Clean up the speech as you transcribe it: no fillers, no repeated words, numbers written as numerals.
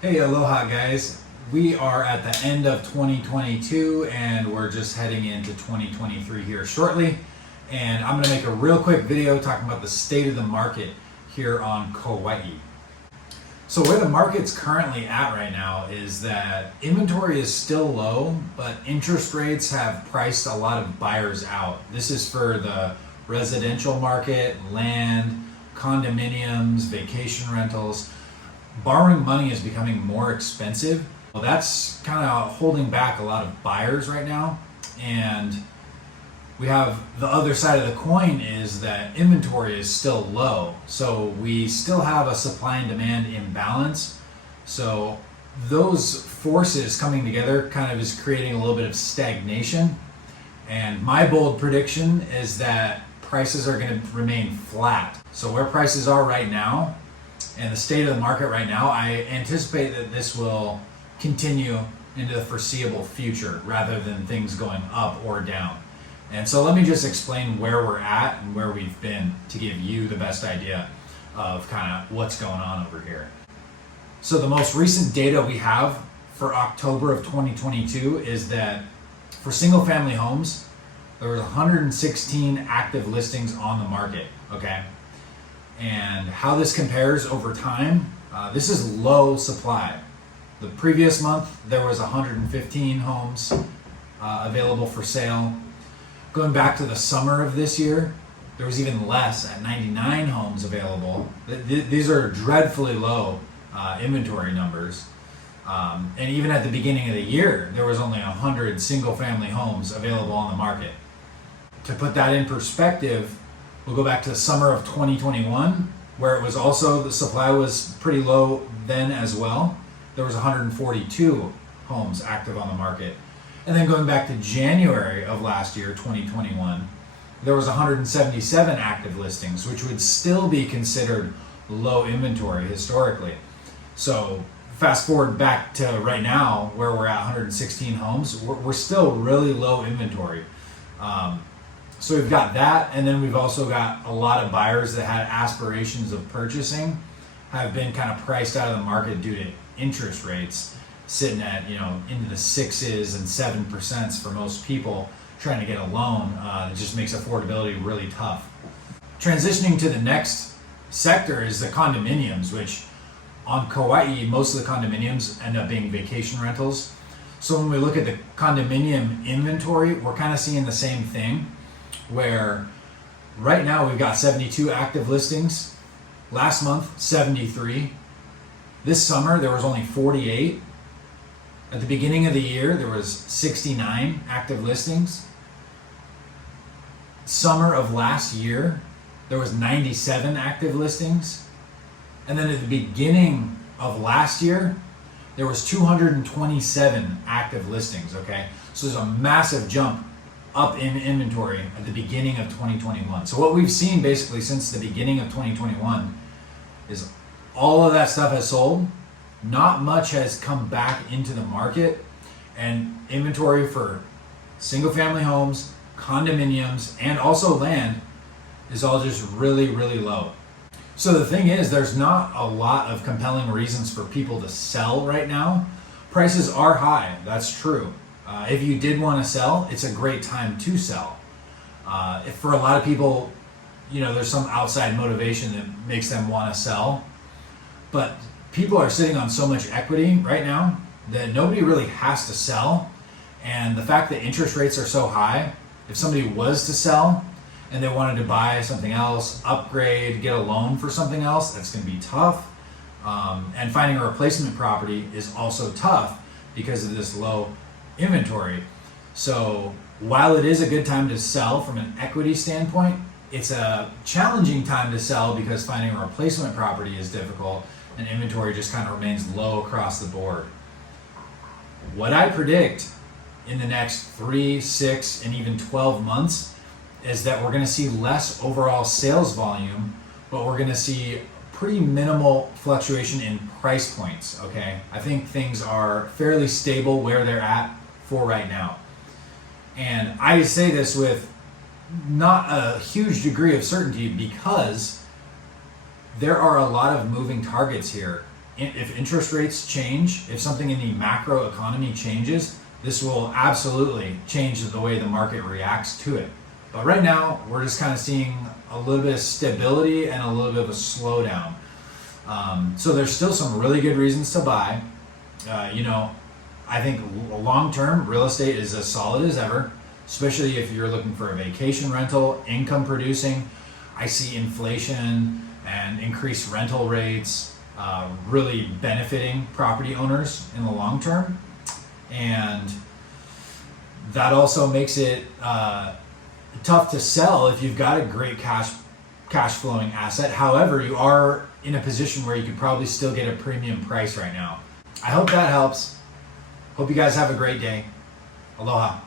Hey, aloha guys. We are at the end of 2022 and we're just heading into 2023 here shortly. And I'm gonna make a real quick video talking about the state of the market here on Kauai. So where the market's currently at right now is that inventory is still low, but interest rates have priced a lot of buyers out. This is for the residential market, land, condominiums, vacation rentals. Borrowing money is becoming more expensive. Well, that's kind of holding back a lot of buyers right now. And we have the other side of the coin is that inventory is still low. So we still have a supply and demand imbalance. So those forces coming together kind of is creating a little bit of stagnation. And my bold prediction is that prices are going to remain flat. So where prices are right now, and the state of the market right now, I anticipate that this will continue into the foreseeable future rather than things going up or down. And so let me just explain where we're at and where we've been to give you the best idea of kind of what's going on over here. So the most recent data we have for October of 2022 is that for single family homes, there was 116 active listings on the market, okay? And how this compares over time, this is low supply. The previous month, there was 115 homes available for sale. Going back to the summer of this year, there was even less at 99 homes available. These are dreadfully low inventory numbers. And even at the beginning of the year, there was only 100 single family homes available on the market. To put that in perspective, we'll go back to the summer of 2021, where it was also, the supply was pretty low then as well. There was 142 homes active on the market. And then going back to January of last year, 2021, there was 177 active listings, which would still be considered low inventory historically. So fast forward back to right now, where we're at 116 homes, we're still really low inventory. So we've got that, and then we've also got a lot of buyers that had aspirations of purchasing have been kind of priced out of the market due to interest rates sitting at, into the 6s and 7% for most people trying to get a loan. It just makes affordability really tough. Transitioning to the next sector is the condominiums, which on Kauai, most of the condominiums end up being vacation rentals. So when we look at the condominium inventory, we're kind of seeing the same thing, where right now we've got 72 active listings. Last month, 73. This summer, there was only 48. At the beginning of the year, there was 69 active listings. Summer of last year, there was 97 active listings. And then at the beginning of last year, there was 227 active listings, okay? So there's a massive jump up in inventory at the beginning of 2021. So what we've seen basically since the beginning of 2021 is all of that stuff has sold. Not much has come back into the market, and inventory for single family homes, condominiums, and also land is all just really, really low. So the thing is, there's not a lot of compelling reasons for people to sell right now. Prices are high, that's true. If you did want to sell, it's a great time to sell. If for a lot of people, there's some outside motivation that makes them want to sell. But people are sitting on so much equity right now that nobody really has to sell. And the fact that interest rates are so high, if somebody was to sell and they wanted to buy something else, upgrade, get a loan for something else, that's going to be tough. And finding a replacement property is also tough because of this low inventory. So while it is a good time to sell from an equity standpoint, it's a challenging time to sell because finding a replacement property is difficult and inventory just kind of remains low across the board. What I predict in the next 3, 6, and even 12 months is that we're going to see less overall sales volume, but we're going to see pretty minimal fluctuation in price points, okay? I think things are fairly stable where they're at for right now. And I say this with not a huge degree of certainty because there are a lot of moving targets here if interest rates change, if something in the macro economy changes, this will absolutely change the way the market reacts to it. But right now, we're just kind of seeing a little bit of stability and a little bit of a slowdown. So there's still some really good reasons to buy. I think long-term real estate is as solid as ever, especially if you're looking for a vacation rental, income producing. I see inflation and increased rental rates really benefiting property owners in the long term. And that also makes it tough to sell if you've got a great cash flowing asset. However, you are in a position where you could probably still get a premium price right now. I hope that helps. Hope you guys have a great day. Aloha.